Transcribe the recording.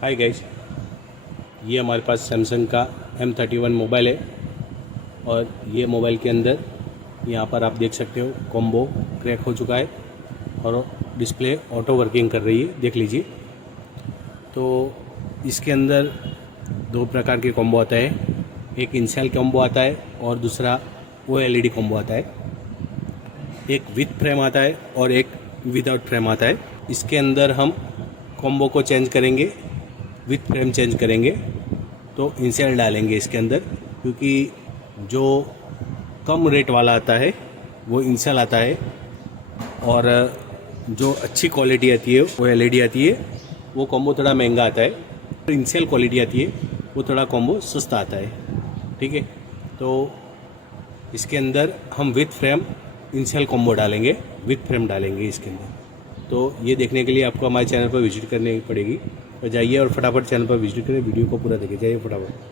Hi guys, ये हमारे पास Samsung का M31 मोबाइल है और ये मोबाइल के अंदर यहाँ पर आप देख सकते हो कॉम्बो क्रैक हो चुका है और डिस्प्ले ऑटो वर्किंग कर रही है, देख लीजिए। तो इसके अंदर दो प्रकार के कॉम्बो आता है, एक इनसेल कॉम्बो आता है और दूसरा OLED कॉम्बो आता है। एक विथ फ्रेम आता है और एक विदाउट फ्रेम आता है। इसके अंदर हम कॉम्बो को चेंज करेंगे, विथ फ्रेम चेंज करेंगे तो इनसेल डालेंगे इसके अंदर, क्योंकि जो कम रेट वाला आता है वो इनसेल आता है और जो अच्छी क्वालिटी आती है वो LED आती है, वो कॉम्बो थोड़ा महंगा आता है। इनसेल क्वालिटी आती है वो थोड़ा कॉम्बो सस्ता आता है, ठीक है। तो इसके अंदर हम विथ फ्रेम इनसेल कॉम्बो डालेंगे, विथ फ्रेम डालेंगे इसके अंदर। तो ये देखने के लिए आपको हमारे चैनल पर विजिट करनी पड़ेगी, तो जाइए और फटाफट चैनल पर विजिट करें, वीडियो को पूरा देखिए, जाइए फटाफट।